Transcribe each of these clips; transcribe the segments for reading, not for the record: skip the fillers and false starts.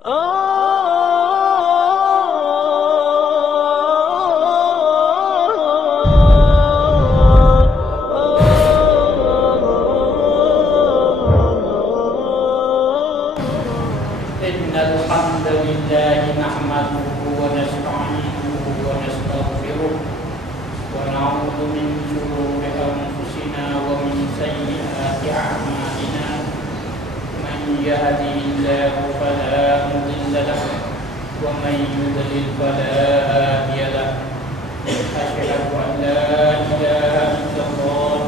الحمد لله نحمده ونستعينه ونستغفره ونعوذ من شرور أنفسنا ومن سيئات أعمالنا من يهده الله فلا مضل له ومن يضلل فلا هادي له أشهد أن لا إله إلا الله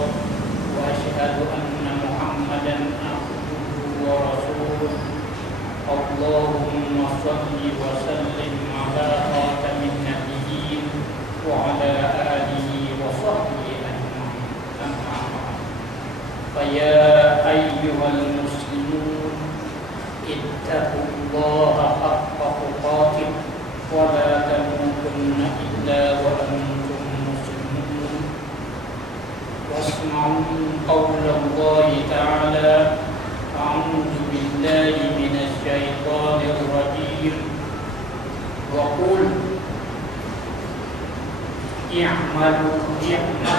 وأشهد أن محمدا عبده ورسوله اللهم صل وسلم على خاتم النبيين وعلى آله وصحبه أجمعين أما بعد فيا أيها المسلمون اتقوا الله حق تقاته ولا تموتن إلا وأنتم مسلمون واسمعوا قول الله تعالى أعوذ بالله من الشيطان الرجيم وقل اعملوا لله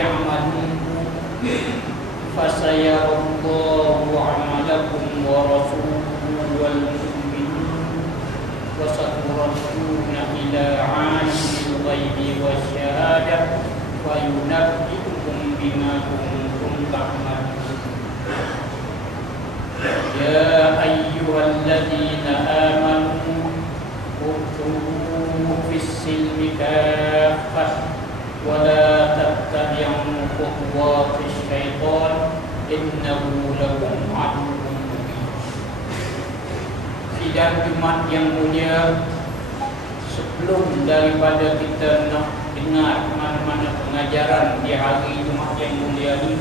اعملوا فسيرى الله عملكم ورسوله والمؤمنون وستردون إلى عالم الغيب والشهادة وينبئكم بما كنتم تعملون يا أيها الذين آمنوا ادخلوا في السلم كافة ولا تتبعوا خطوات الشيطان إنه لكم عدو مبين. Sidang Jumat yang mulia, sebelum daripada kita nak dengar mana-mana pengajaran di hari Jumat yang mulia ini,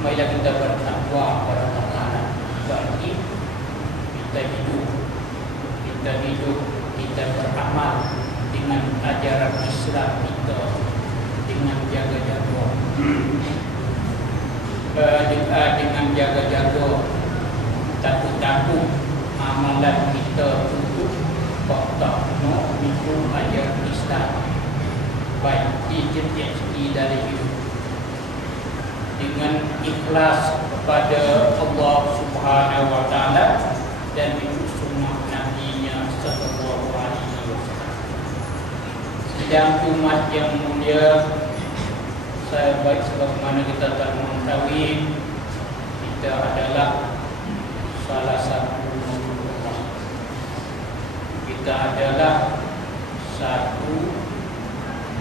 marilah kita bertakwa kepada Allah Taala. Bagi kita hidup, kita beramal dengan ajaran Islam kita, dengan jaga-jaga, dengan jaga-jaga, takut-takut amalan kita untuk tak itu ajaran Islam. Baik di setiap segi dari hidup, dengan ikhlas kepada Allah Subhanahu Wa Taala dan ikut sunnah Nabi-Nya Sallallahu Alaihi Wasallam. Sidang Jumat yang mulia, saya baik sebagaimana kita telah mengetahui, kita adalah salah satu makhluk. Kita adalah satu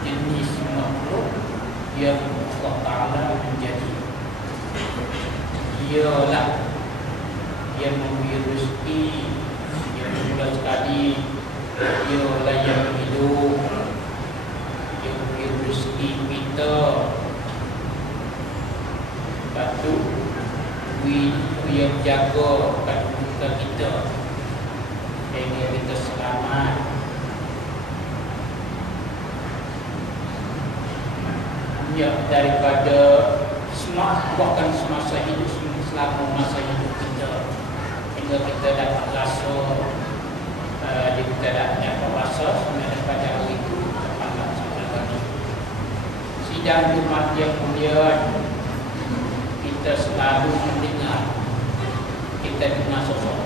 jenis makhluk yang Allah Ta'ala menjadi. Dialah yang memberi rezeki, yang mula sekali, dialah yang hidup, yang memberi rezeki kita. Satu, yang jaga kandungan kita sehingga kita selamat. Ya, daripada bahkan semasa hidup, selama masa hidup kita, hingga kita dapat rasa, kita dapat rasa daripada hari itu Allah SWT. Sidang Jumat yang mulia, kita selalu mendengar, kita dengar sosok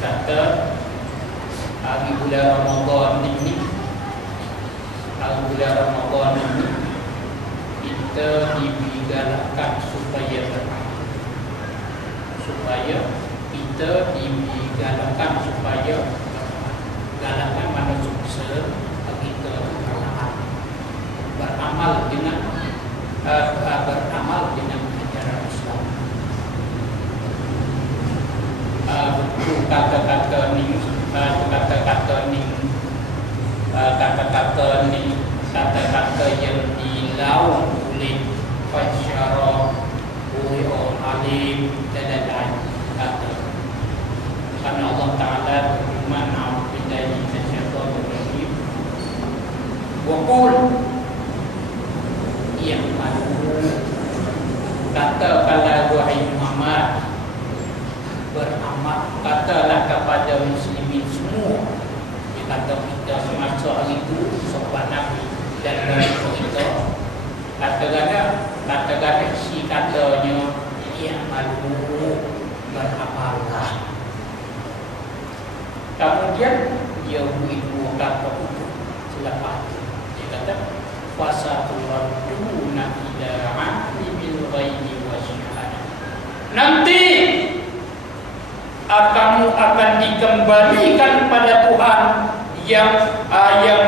kata hari bulan Ramadan ini, bulan Ramadan ini kita digalakkan supaya beramal, supaya kita digalakkan supaya galakkan manusia kita beramal dengan ajaran Islam. Kata-kata yang dilawan oleh Fasyarah, oleh orang alim dan lain-lain kata. Karena Allah Ta'ala berfirman, "A'udzubillahi minasyaitonir rajim. Wa qul i'malu katakanlah wahai Muhammad, beramal, katalah kepada muslimin semua. Dia kata kita semasa hari itu sahabat Nabi dan kita katakan si katanya ia malu beramallah. Kemudian dia beri dua kata untuk selepas itu. Dia kata fasaturaduna ila alimil ghaibi wasyahadah. Nanti kamu akan dikembalikan pada Tuhan yang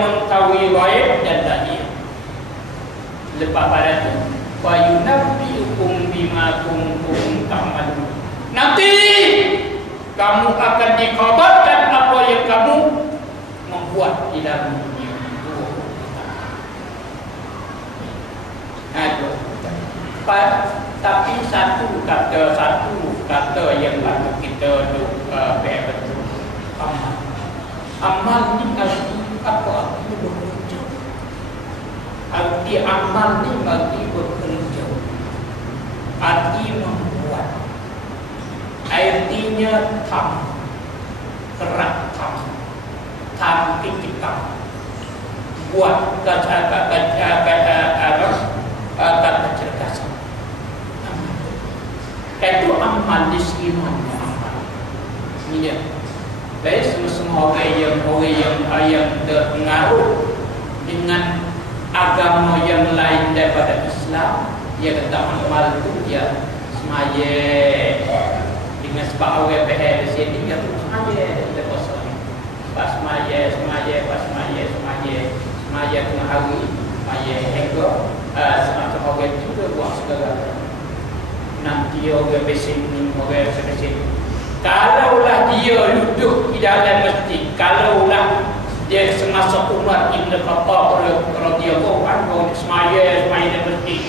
mengetahui ghaib dan lahir. Lepas pada itu fayunabbiukum bima kuntum ta'malun. Nanti kamu akan dikabarkan apa yang kamu membuat di dalam dunia itu. Tapi satu kata yang lalu kita betul amal. Amal ni arti apa? Arti bekerja. Arti amal ni arti bekerja. Arti membuat. Artinya kerak kita buat kata kecerdasan. Itu amal di sini amal. Ini dia. Baik semua orang yang terpengaruh dengan agama yang lain daripada Islam, dia kata amal itu dia semaya dengan sebab orang behel di sini dia tu semaya lepas pas semaya tengah hari semaya hingga semacam orang juga buat segala nanti orang besing ni orang sekecil. Kalaulah dia duduk di dalam masjid, kalaulah dia semasa Umar Ibn Khattab radhiyallahu anhu semaya dalam masjid,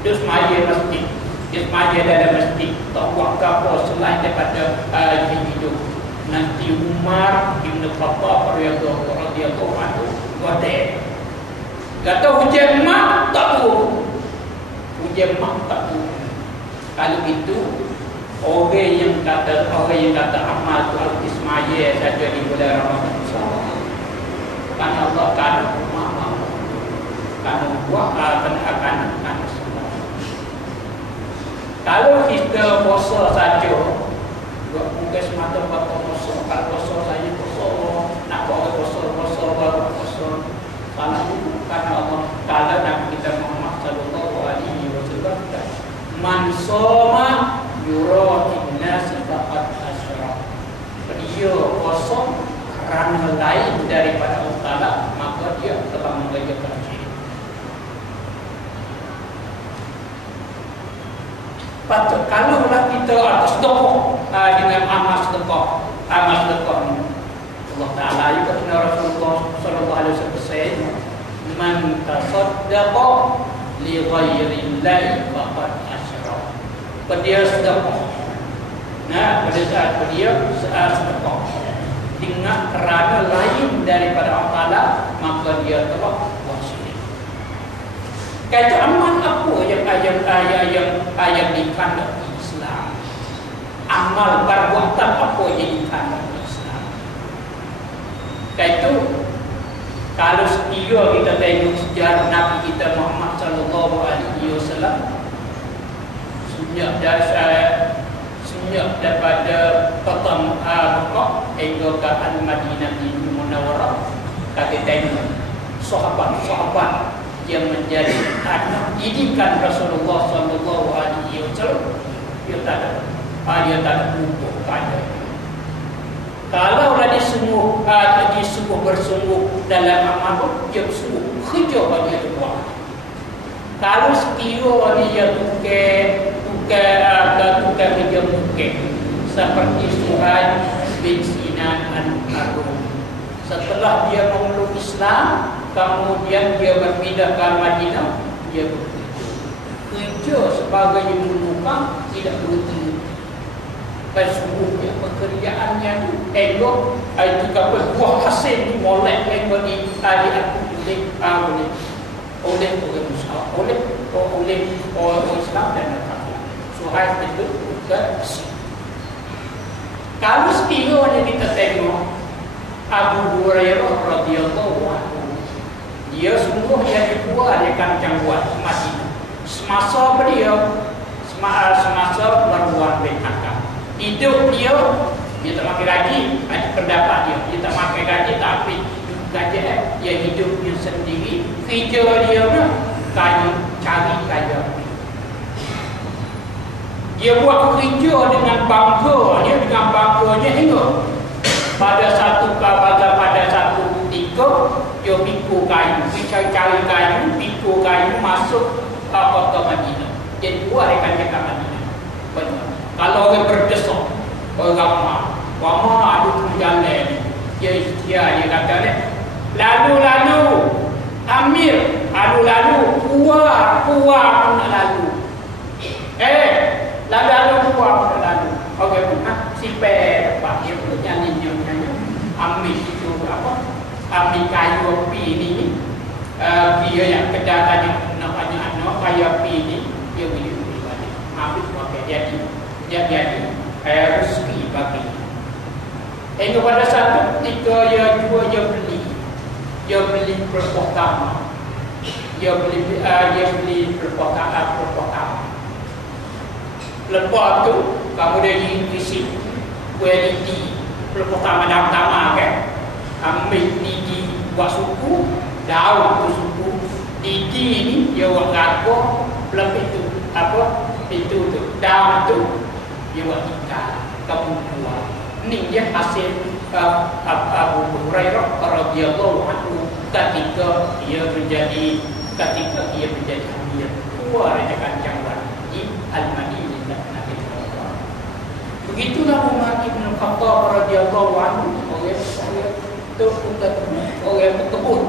dia semaya masjid, dia semaya dalam masjid, tak buat apa selain daripada hidup. Nanti Umar Ibn Khattab radhiyallahu anhu wadah kata hujan mak tak turun. Kalau itu orang yang kata amal tu al-ismaya saja di bulan Ramadan insya-Allah. Karena Allah kan maha. Karena buat akan semua. Kalau kita puasa saja, bukan semata-mata puasa. Kalau puasa saja puasa, nak buat puasa. Salah itu karena Allah. Kalau Nabi kita Muhammad sallallahu alaihi wasallam man shoma yura'in nas faqad asyrak. Dia kosong kerana lain daripada Allah Ta'ala, maka dia telah mengerjakan syirik. Patut kalaulah kita atas sedekah dengan amal sedekah ni Allah Ta'ala juga kena Rasulullah sallallahu alaihi wasallam man tasaddaqa li ghairillahi faqad asyrak. Dia sedekah. Pada saat dia sedekah dengan kerana lain daripada Allah Ta'ala, maka dia telah buat syirik. Kata amal apa yang dikandaki Islam? Amal perbuatan apa yang dikandaki Islam? Kata kalau setia kita tengok sejarah Nabi kita Muhammad sallallahu alaihi wasallam sejak daripada pertama Mekah hingga ke Al-Madinah Munawwarah, kata tengok sahabat-sahabat yang menjadi anak didikan Rasulullah sallallahu alaihi wasallam, dia tak ada luput pada. Kalaulah disungguh bersungguh dalam amal, dia sungguh kerja bagi dia buat. Kalau sekiranya dia tukar kerja mungkin seperti Suhail bin Sinan al-Arum, setelah dia memeluk Islam, kemudian dia berpindah ke Madinah, dia kerja sebagai menumpang tidak berhenti. Sesungguhnya pekerjaannya itu elok, itu buah hasil di molek yang beri aku boleh oleh orang Muslim, oleh orang Islam dan kafir. Suhaib itu bukan syirik. Kalau sekiranya kita tengok Abu Hurairah radhiyallahu anhu, dia sungguh dia dikeluarkan jangguan Madinah. Semasa beliau semasa Marwan bin Hakam, hidup dia tak makan gaji. Ada pendapat dia tak makan gaji, tapi gaji dia hidupnya sendiri. Kerja dia kayu, cari kayu. Dia buat kerja dengan bangganya hingga pada satu ketika dia pikul kayu, cari kayu, pikul kayu masuk ke kota Madinah. Jadi keluarkan dia ke Madinah. Kalau orang berdesak, orang ramah ada tu jalan, dia kata ni, lalu Amir, lalu keluar pun nak lalu. Lalu keluar pun nak lalu. Okey pun sipir pak dia pun nyanyi. Ambil itu apa? Ambil kayu api ni. Dia yang kedatangan namanya kayu api ni dia boleh balik. Ambil pakai dia jadi rezeki bagi. Pada satu ketika dia beli perpotama. Dia beli perpotama. Lepas tu kemudian isi kualiti perpotama pertama kan. Ambil didi buat suku, daun tu suku. Didi ni dia buat gapo, lepas itu itu tu daun tu dia buat ikan kamu buat. Ni dia hasil Abu Hurairah radhiyallahu anhu ketika dia menjadi amir keluar dari janggut di Al-Madinah Nabi Muhammad. Begitulah Umar bin Khattab radhiyallahu anhu orang tu orang berkebun.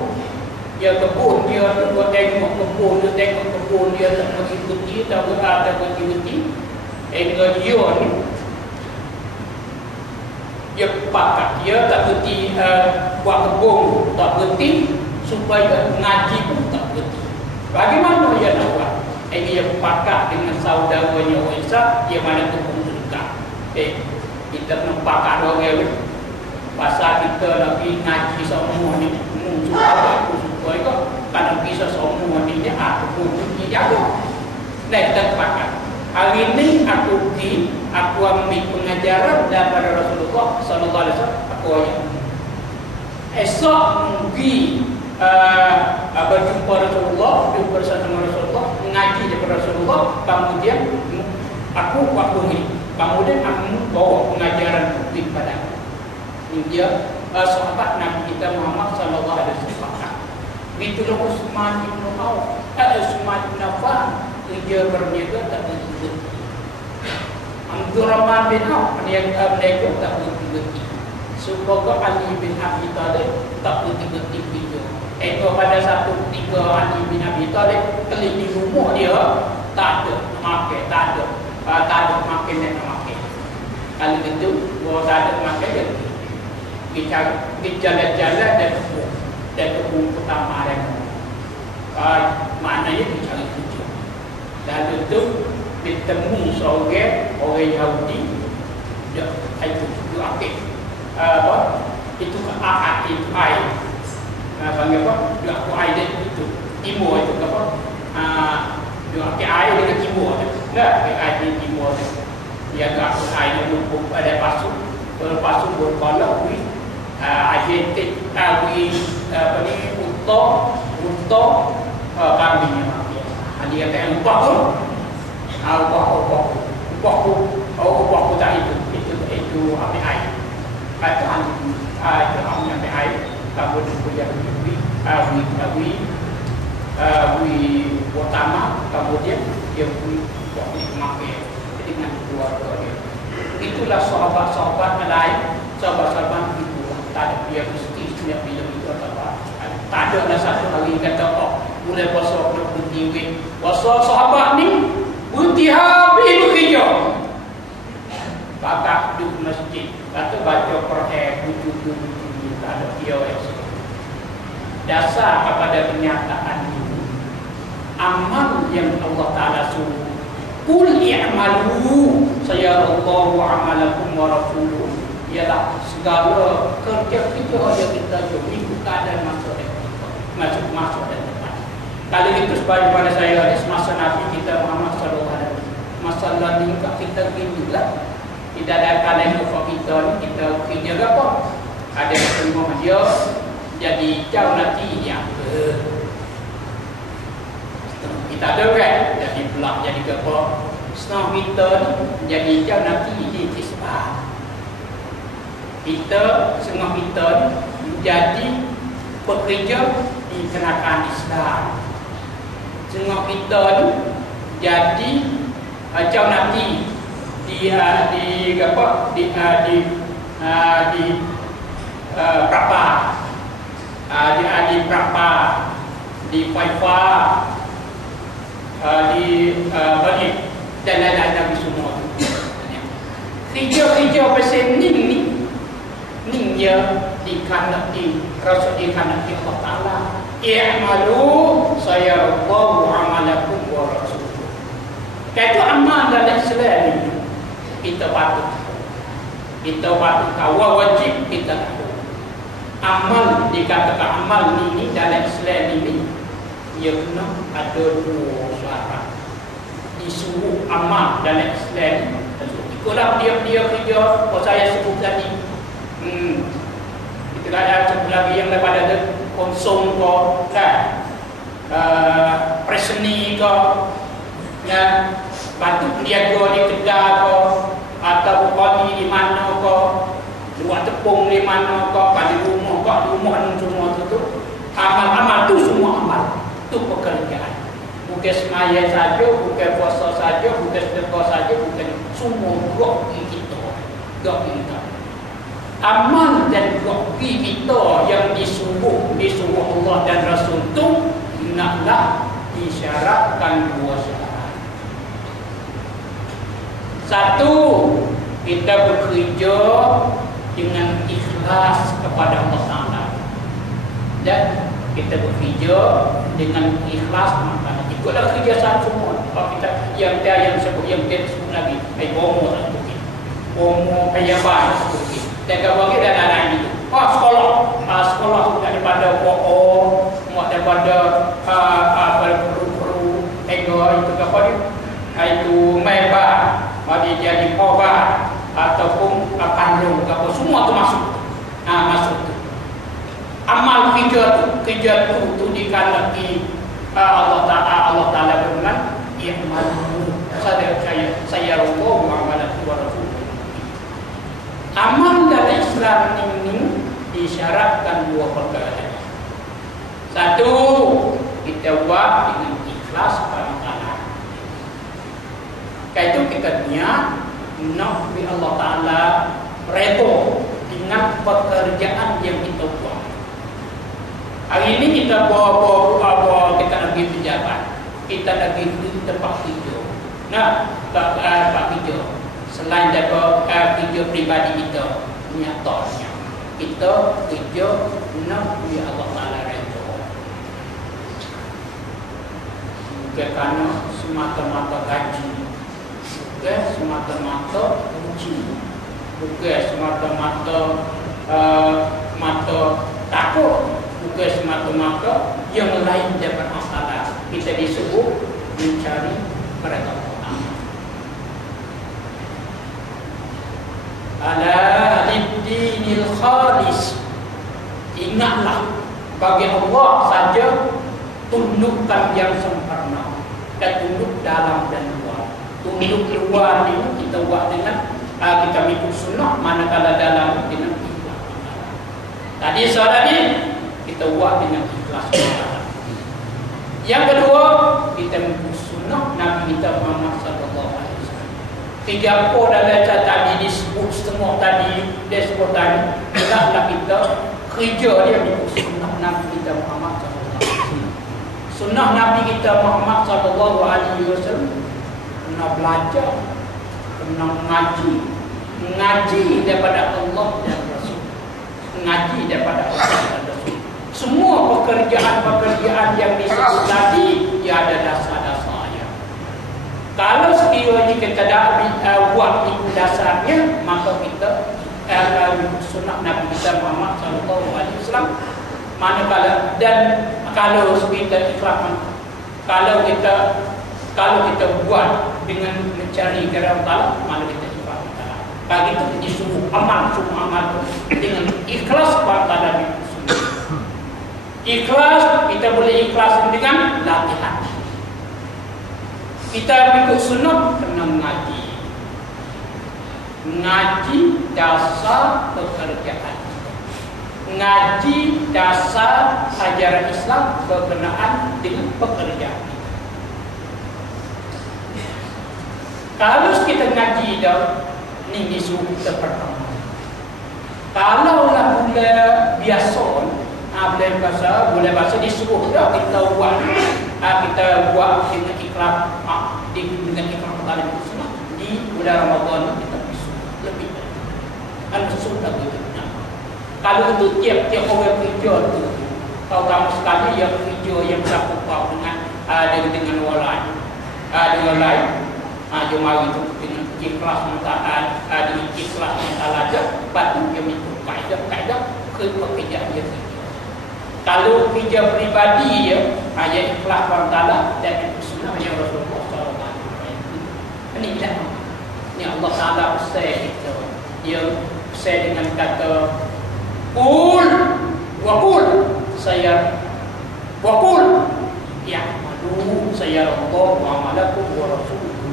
Dia kebun, dia tengok kebun, dia tak mengikuti, tak mengikuti. Dia ni dia pakat, dia tak berhenti buat kebun, tak berhenti, supaya ngaji pun tak berhenti. Bagaimana dia nak buat? Dia pakat dengan saudaranya orang Islam, dia mana kebun dekat. Kita nak pakat orang pasal kita nak pergi ngaji semua ni, supaya kalau bisa semua ni dia kebun ni jaga. Dan kita pakat. Hari ini aku ambil pengajaran daripada Rasulullah sallallahu alaihi wasallam. Aku esok pergi berjumpa Rasulullah, bersama Rasulullah, mengaji daripada Rasulullah. Kemudian aku waktu ini, kemudian aku bawa pengajaran kepada aku. Ini dia sahabat Nabi kita Muhammad sallallahu alaihi wasallam. Itulah Utsman bin Affan. Dia berniaga tak berhenti. Abdurrahman bin Auf berniaga tak berhenti. Semoga Ali bin Abi Thalib tak berhenti juga. Pada satu ketika Ali bin Abi Thalib keliling rumah dia tak ada makan, tak ada makan dan makan. Kalau gitu, tak ada makan dia pergi jalan-jalan dan kebun pertama dia. Maknanya dia cari kerja. Lalu tu bertemu seorang orang Yahudi. Dia itu akik. Itu air. Panggil apa? Dia aku air itu timur itu apa? Dia akik air dengan timur tu. Enggak, air di timur tu. Dia aku air lumpur pada pasu. Kalau pasu berkolak air tik apa ni untuk kambingnya. Dia kata upah tu, upah tu tak itu ambil air. Kata itu ambil air, kemudian pertama, kemudian dia buat makan dengan keluarga dia. Itulah sahabat-sahabat lain, sahabat-sahabat itu tak ada dia mesti setiap bila itu tak ada lah satu hari kata mulai puasa berhenti weh. Puasa sahabat ni berhenti habis bekerja. Kakak duduk masjid, kata baca Quran, buku tak ada POS. Dasar kepada kenyataan itu amal yang Allah Ta'ala suruh. Qul i'malu sayarallahu amalakum wa rasuluh. Ialah segala kerja-kerja yang kita jumpa itu keadaan masuk dan depan. Kali itu sebagaimana saya semasa Nabi kita Muhammad sallallahu alaihi wasallam, masalah tingkah kita inilah. Tidak ada kalian kita ni kita kerja apa? Ada semua dia jadi jauh nanti dia. Kita ada kan? Jadi pula jadi apa? Setengah kita ni jadi jauh nanti di kisah. Kita setengah kita ni jadi bekerja di kerajaan Islam. Setengah kita ni jadi jauh nanti di apa? Di berapa? Di berapa? Di Paifa, di bagi dan lain-lain semua tu. Kerja-kerja pasal ni ya dikandaki Rasul dikandaki Allah Ta'ala. I'malu sayarallahu amalakum wa rasuluh. Kata amal dalam Islam ni kita patut tahu, wajib kita tahu. Amal dikatakan amal ini dalam Islam ini ia kena ada dua syarat. Disuruh amal dalam Islam ikutlah dia kerja kalau saya sebut tadi. Kita ada satu lagi yang daripada konsum kau kan, preseni kau, ya, bantu peniaga di kedai kau, atau bupati di mana kau, buat tepung di mana kau, di rumah semua tu amal-amal tu semua amal tu pekerjaan. Bukan semaya saja, bukan puasa saja, bukan sedekah saja, bukan semua gerak kita. Amal dan gerak kita yang disuruh Allah dan Rasul tu naklah disyaratkan dua syarat. Satu, kita bekerja dengan ikhlas kepada Allah Ta'ala, dan kita bekerja dengan ikhlas maka ikutlah kerja semua. Kalau kita yang sebut lagi, bomo tak mungkin, bomo pejabat mungkin, dan kalau kita ada lain itu, sekolah sudah daripada daripada perlu ego itu apa dia, itu mebah, dia jadi obat ataupun pandung, apa semua tu masuk, masuk tu. Amal kerja tu dikandaki Allah Ta'ala berfirman, i'malu saya rukuk amalan wa rasul. Amal dalam Islam ini disyaratkan dua perkara. Satu, kita buat dengan ikhlas kepada Allah. Karena itu kita niat nak bi Allah Ta'ala redha dengan pekerjaan yang kita buat. Hari ini kita bawa kita nak pergi pejabat, kita nak pergi tempat kerja. Nah, tempat kerja selain daripada kerja pribadi kita, nyatanya kita kerja nak bi Allah Ta'ala redha. Bukan kerana semata-mata gaji, bukan semata-mata uji, bukan semata-mata mata takut, bukan semata-mata yang lain dapat masalah. Kita disebut mencari mereka pertama. Ala lid-dinil khalis. Ingatlah, bagi Allah saja tundukkan yang sempurna, dan tunduk dalam dan luar. Tunduk luar ini kita buat dengan kita ikut sunnah, manakala dalam dengan ikhlas. Tadi soalan kita buat dengan ikhlas. Yang kedua, kita mengikut sunnah Nabi kita Muhammad sallallahu alaihi wasallam. Tiga apa dalam tadi disebut semua tadi, hendaklah kita kerja dia mengikut sunnah Nabi kita Muhammad sallallahu alaihi wasallam. Sunnah Nabi kita Muhammad sallallahu alaihi wasallam, kena belajar, kena mengaji daripada Allah dan Rasul, mengaji daripada Allah dan Rasul. Semua pekerjaan yang disebut tadi, ya dia ada dasar-dasarnya. Kalau sekiranya kita tak buat itu dasarnya, maka kita sunnah Nabi kita Muhammad sallallahu alaihi wasallam. Manakala dan kalau kita ikhlas, kalau kita buat dengan mencari kerana Allah, mana kita ikhlas Allah. Bagi itu disuruh amal, semua amal dengan ikhlas kepada Allah. Ikhlas, kita boleh ikhlas dengan latihan. Kita ikut sunnah kena mengaji. Mengaji dasar pekerjaan. Mengaji dasar ajaran Islam berkenaan dengan pekerjaan. Kalau kita ngaji dah, ni disuruh kita pertama. Kalau lah mula biasa, boleh bahasa disuruh dah kita buat. Kita buat dengan ikhlas, dengan ikhlas dalam Islam di bulan Ramadan kita disuruh lebih. Kan sudah begitu. Kalau itu tiap-tiap orang kerja tu, terutama sekali yang kerja yang berapa dengan orang lain, jemaah itu dengan ikhlas mental, dengan ikhlas mental aja, patut dia ikut kaedah pekerjaan dia kerja. Kalau kerja pribadi dia, yang ikhlas mental dan itu sunnahnya Rasulullah SAW. Ini tidak. Ini Allah Taala pesan kita. Dia pesan dengan kata Qul wa qul saya wa qul ya'malu saya Allah wa amalakum wa rasuluhu.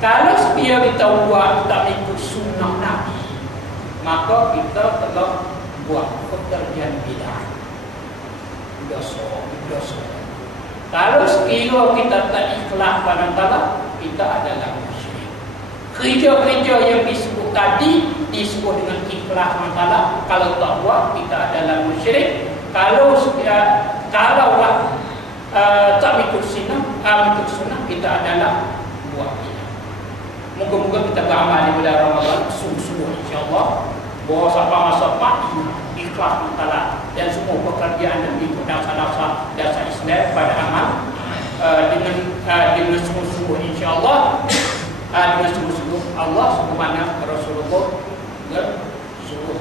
Kalau sekiranya kita buat tak ikut sunnah Nabi, maka kita telah buat pekerjaan bid'ah. Dosa. Kalau sekiranya kita tak ikhlas pada Allah, kita adalah musyrik. Kerja-kerja yang disebut tadi disebut dengan ikhlas masalah. Kalau tak buat, kita adalah musyrik. Kalau tak ikut sunnah, kita adalah buat bid'ah. Moga-moga kita beramal di bulan Ramadan sungguh-sungguh insya-Allah, bahawa siapa-siapa ikhlas masalah dan semua pekerjaan dan ikut dasar Islam pada amal dengan sungguh-sungguh insya-Allah. Dengan sungguh-sungguh Allah subhanahu Rasulullah bersungguh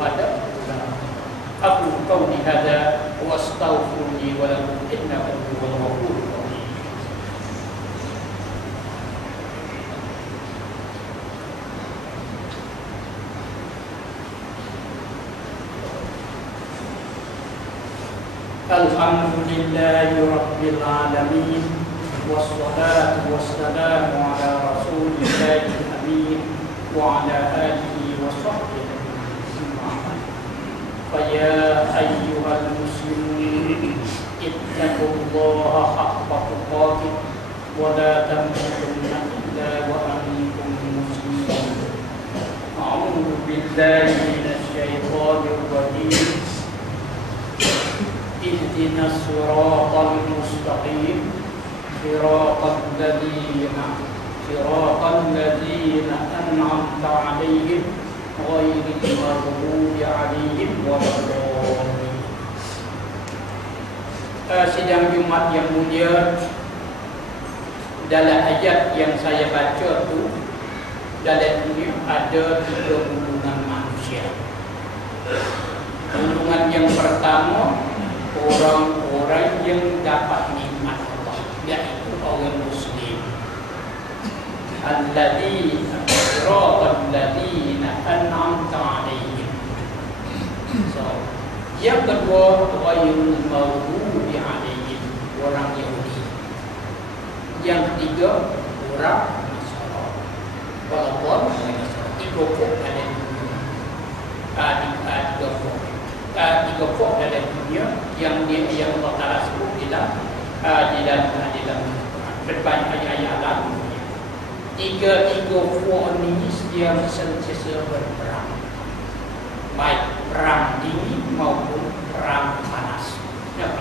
pada bulan. Aku qauli hadza wa astaghfirullahi wa lakum innahu huwal ghafurur rahim. Alhamdulillahi rabbil alamin. Wassalatu wassalamu ala rasulillahi amin wa ala alihi wa sahbihi ajma'in. Faya ayyuhal muslimin ittaqullaha haqqa tuqatih wa la tamutunna illa wa antum muslimun. A'udzu billahi minasy syaithanir rajim. Ihdinas siratal mustaqim صراط الذين أنعمت عليهم غير المغضوب عليهم ولا الضالين. Sidang Jumat yang mulia, dalam ayat yang saya baca tu, dalam ini ada 3 golongan manusia. Golongan yang pertama, orang-orang yang dapat nikmat Allah, yaitu orang Muslim. Alladzina siratal ladzina an'amta 'alaihim. So, yang kedua, ghairil maghdubi 'alaihim, orang Yahudi. Yang ketiga, orang Nasrani. Walaupun tiga pokok ada di dunia. Tiga pokok ada di dunia yang Allah Ta'ala sebut di dalam berbanyak ayat-ayat lalu. Tiga pokok ini dia sentiasa berperang, baik perang dingin maupun perang panas. Ya,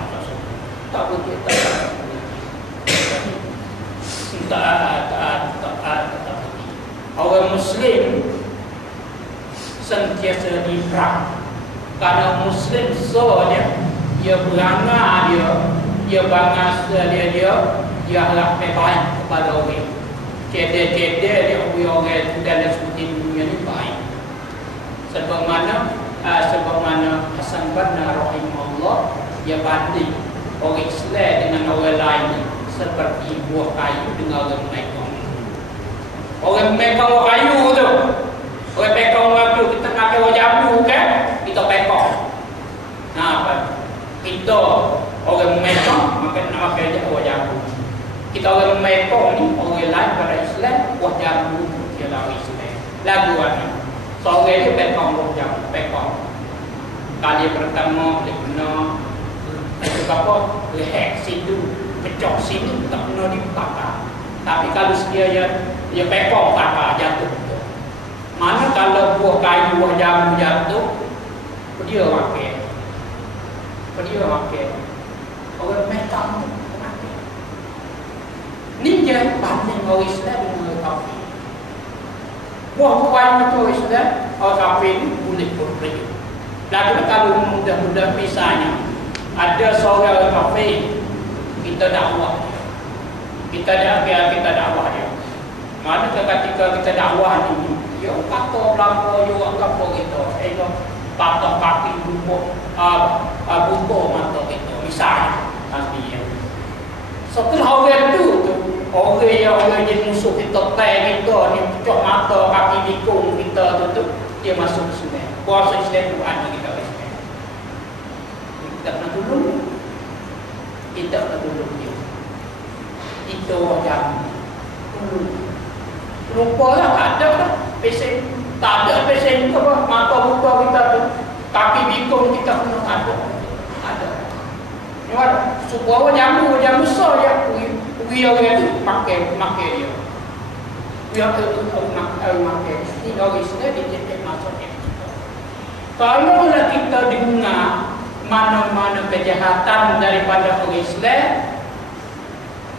tak boleh tak. Orang Muslim sentiasa diperang. Karena Muslim soalnya dia berangah, dia dia bangas dia harap baik kepada orang. Cedek-cedek dia orang itu dalam seperti dunia ni baik. Sebab mana Hasan Banna rahimahullah dia banding orang Islam dengan orang lain seperti buah kayu dengan orang Mekong. Orang Mekong buah kayu tu, orang Mekong tu kita pakai wajah kan, kita pekong. Nah apa? Kita orang Mekong maka nak pakai wajah. Kita orang Mekong ni orang lain pada Islam wajah dia lawan Islam. Lagu ni. Seorang dia pekong. Kali pertama dia kena itu apa? Lehek situ, pecah sini tak kena dipakar. Tapi kalau sekiranya dia pekong pakar jatuh. Mana kalau buah kayu, buah jamu jatuh, dia pakai. Orang Mekong tu pakai. Ni dia banding orang Islam dengan kafir. Buah macam Islam, orang kafir ni boleh berpergian. Lalu kalau mudah-mudah misalnya ada seorang kafir, kita dakwah dia. Kita dakwah dia. Mana ketika kita dakwah ni, dia kata belakang juga apa kita. Patah kaki bumbu mata kita. Misalnya nanti. Setelah orang tu orang jadi musuh kita, tay kita ni, cok mata, kaki bikung kita tu dia masuk sungai. Puasa Islam tu ada kita Islam. Kita nak tolong. Dia. Itu wajah. Lupa lah, tak ada lah. Pesen. Tak ada pesen tu apa. Mata buka kita tu. Kaki bikung kita pun tak ada. Ni ada. Supaya jamu besar je. Orang tu pakai dia. Orang tu pakai. Ini orang Islam dia masuk dia. Kalau kita dengar mana-mana kejahatan daripada orang Islam,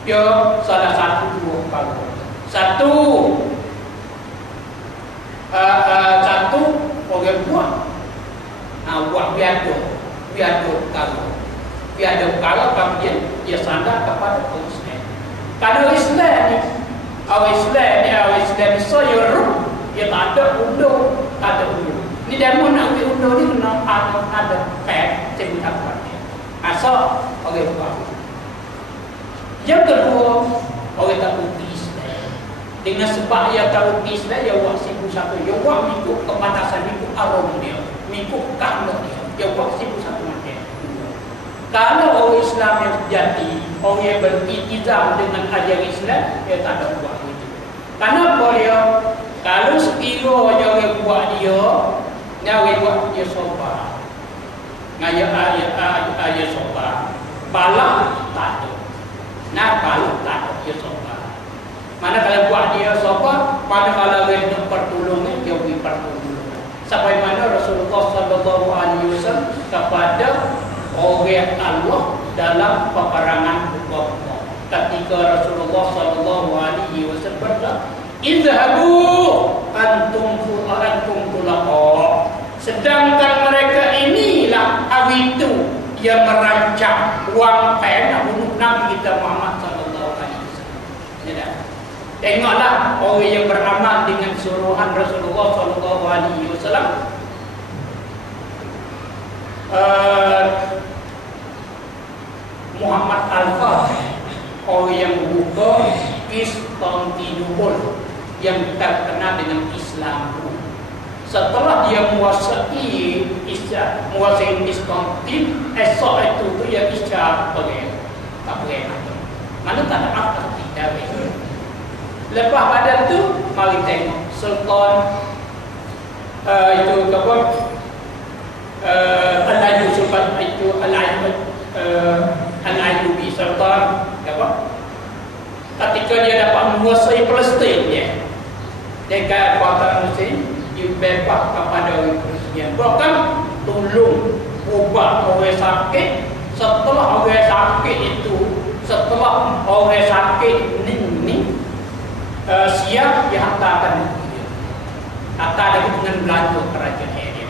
dia salah satu dua kalau. Satu orang buat biado kalau kemudian dia sandar kepada orang Islam. Kalau orang Islam ni saya dia tak ada undur, Ni demo nak undur ni kena ada pet sebut apa dia. Asal orang buat. Yang kedua, orang tak putih Islam. Dengan sebab dia tak putih Islam, dia buat sibuk satu. Dia buat mengikut kepanasan, mengikut aroma dia, mengikut kahna dia. Dia buat sibuk satu macam. Kalau orang Islam yang sejati, orang yang beriltizam dengan ajaran Islam, dia tak ada buat itu. Kenapa dia? Kalau sekiranya orang buat dia sobat. Ngaya sobat. Balak tak ada. Balak tak ada dia sobat. Mana kalau buat dia sobat, mana kalau dia nak pertolongan, dia beri pertolongan. Sampai mana Rasulullah SAW kepada orang Allah dalam peperangan Uhud. Ketika Rasulullah SAW berkata, "Izhabu antum tulaqa." Sedangkan mereka inilah hari itu yang merancang wang pen nak bunuh Nabi kita Muhammad sallallahu alaihi wasallam. Tengoklah orang yang beramal dengan suruhan Rasulullah sallallahu alaihi wasallam. Muhammad Al-Fatih, orang yang membuka Konstantinopel yang terkenal dengan Islam. Setelah dia menguasai Konstantin, esok itu dia Islam tak boleh. Mana tak ada apa tidak boleh. Lepas pada tu, mari tengok Sultan itu apa? Al-Ayyubi Sultan apa? Ketika dia dapat menguasai Palestin dia kata Muslim dia bebas kepada orang Kristian. Bahkan tolong ubat orang sakit. Setelah orang sakit ni siap dihantarkan dengan belanja kerajaan dia.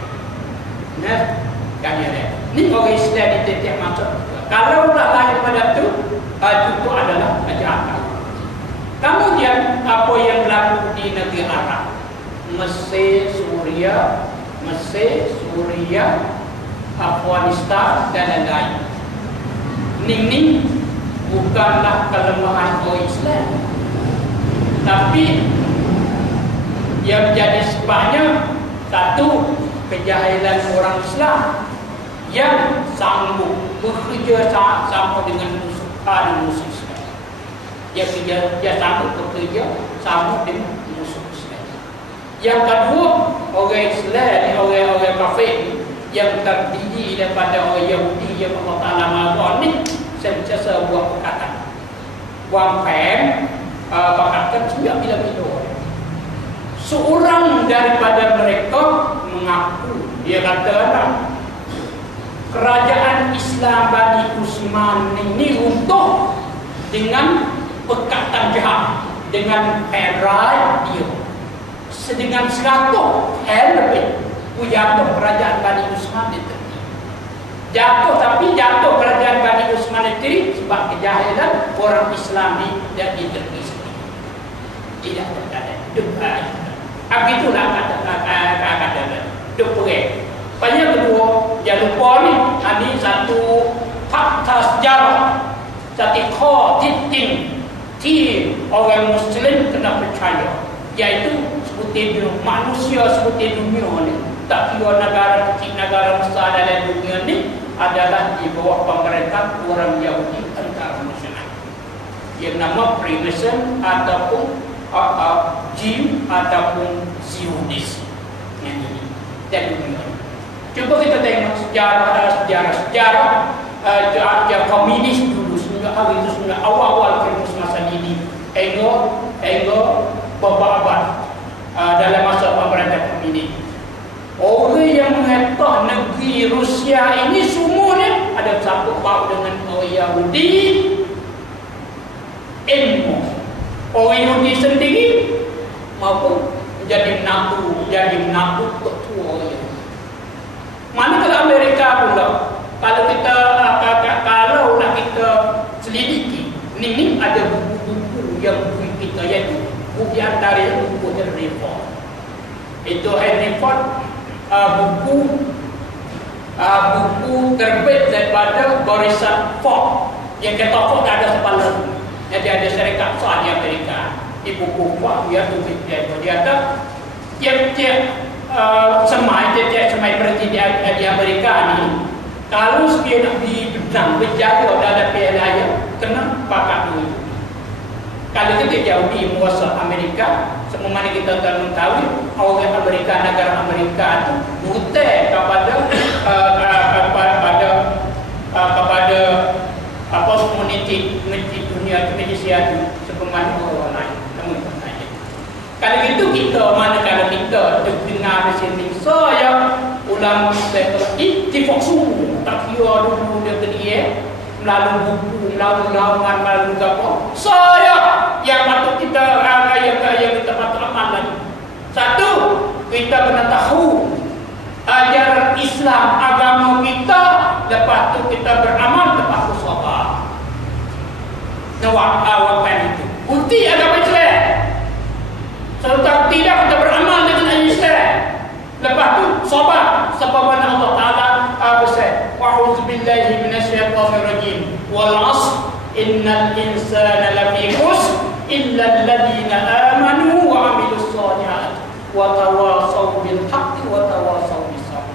Kan dia. Ini orang Islam di tiap macam. Kalau tak lain pada itu adalah ajaran. Kemudian apa yang berlaku di negeri Arab, Mesir, Suria, Afghanistan dan lain-lain. Ini bukanlah kelemahan orang Islam, tapi yang menjadi sebabnya satu, kejahilan orang Islam yang sanggup bekerja sama dengan musuh Islam. Dia sanggup bekerja sama dengan musuh Islam. Yang kedua, orang Islam, orang kafir yang terdiri daripada orang Yahudi yang Allah Ta'ala maha ni, sentiasa buat perkataan. Buang pen, perkataan sejak bila-bila. Seorang daripada mereka mengaku, dia kata, kerajaan Islam Bani Utsman ini runtuh dengan perkataan jahat, dengan herai dia, dengan 100 lebih jatuh kerajaan Bani Utsman itu. Jatuh, tapi jatuh kerajaan Bani Utsman itu sebab kejahilan orang Islam dan Turki sendiri. Tidak terkadang. Begitulah kata-kata dupre. Yang kedua, jangan lupa ni satu fakta sejarah, satu kod pentingที่orang Muslim kena percaya, iaitu seperti manusia seperti dunia ni, tak kira negara kecil, negara besar dalam dunia ni adalah di bawah pemerintah orang Yahudi antara nasional. Yang nama Freemason ataupun Jim ataupun Zionis yang ini dan dunia. Cuba kita tengok sejarah komunis dulu, hari itu sudah awal-awal krisis masa ini. Tengok beberapa abad dalam masa pemerintah komunis. Orang yang mengatakan negeri Rusia ini semuanya ada sangkut paut dengan orang Yahudi. Orang Yahudi sendiri maupun jadi menantu ketua orang Yahudi. Mana kalau Amerika pula, kalau nak kita selidiki, ini ada buku-buku yang bagi kita, iaitu buku antara yang buku Henry Ford. Itu Henry Ford, buku terbit daripada barisan Ford. Yang kata Ford ada kepala, jadi ada syarikat besar di Amerika. Di buku Ford dia tulis dia kata tiap-tiap semai berhenti di Amerika ni, kalau dia nak berjaya dalam PLA, kena pakat dulu. Kalau kita Yahudi menguasai Amerika, semua kita tahu orang Amerika, negara Amerika itu buta kepada apa komuniti dunia Malaysia itu sebagaimana orang lain. Kalau itu kita, mana kalau kita dengar di sini, saya ulang ittifaq semua, tak kira dulu dia dia melalui buku, melalui lawan, melalui apa. Saya yang patut kita yang kita patut amalkan. Satu, kita kena tahu ajaran Islam, agama kita. Lepas tu kita beramal, lepas tu sabar. Nawakan itu. Bukti agama Islam. Serta tidak kita beramal dengan Islam. Lepas tu sabar. Sebagaimana Allah Taala berfirman, "A'udzu billahi minasyaitonir rajim. Wal 'ashr innal insana lafi khusr illa alladziina aamanu wa 'amilus shalihaati wa tawashaw bil haqqi wa tawashaw bis sabr."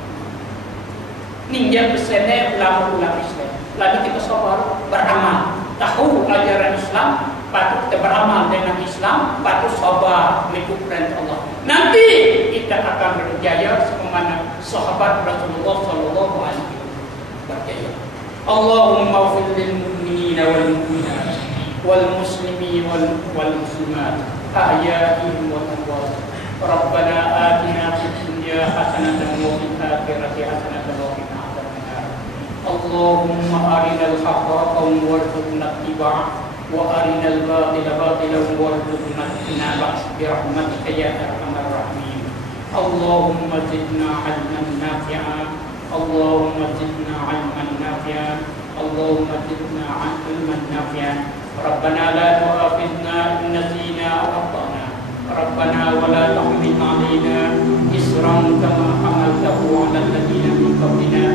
Ini yang bersenar ulama-ulama Islam. Lalu kita sabar, beramal, tahu ajaran Islam, patut kita beramal dengan Islam, patut sabar mengikut perintah Allah. Nanti kita akan berjaya sebagaimana sahabat Rasulullah sallallahu alaihi wasallam berjaya. Allahumma ighfir lil mu'minina wal mu'minat wal muslimin wal muslimat ahya'ihim wa amwat. Rabbana atina fid dunya hasanatan wa fil akhirati hasanatan wa qina adzabannar. Allahumma arinal haqqa haqqan warzuqna ittiba'ah وأرنا الباطل باطلا وارزقنا اجتنابه برحمتك يا أرحم الراحمين. اللهم زدنا علما نافعا Allahumma zidna ilman nafi'an, Allahumma zidna ilman nafi'an. Rabbana la tu'akhidna in nasina aw akhtana, Rabbana wa la tahmil 'alaina isran kama hamaltahu 'ala alladhina min qablina.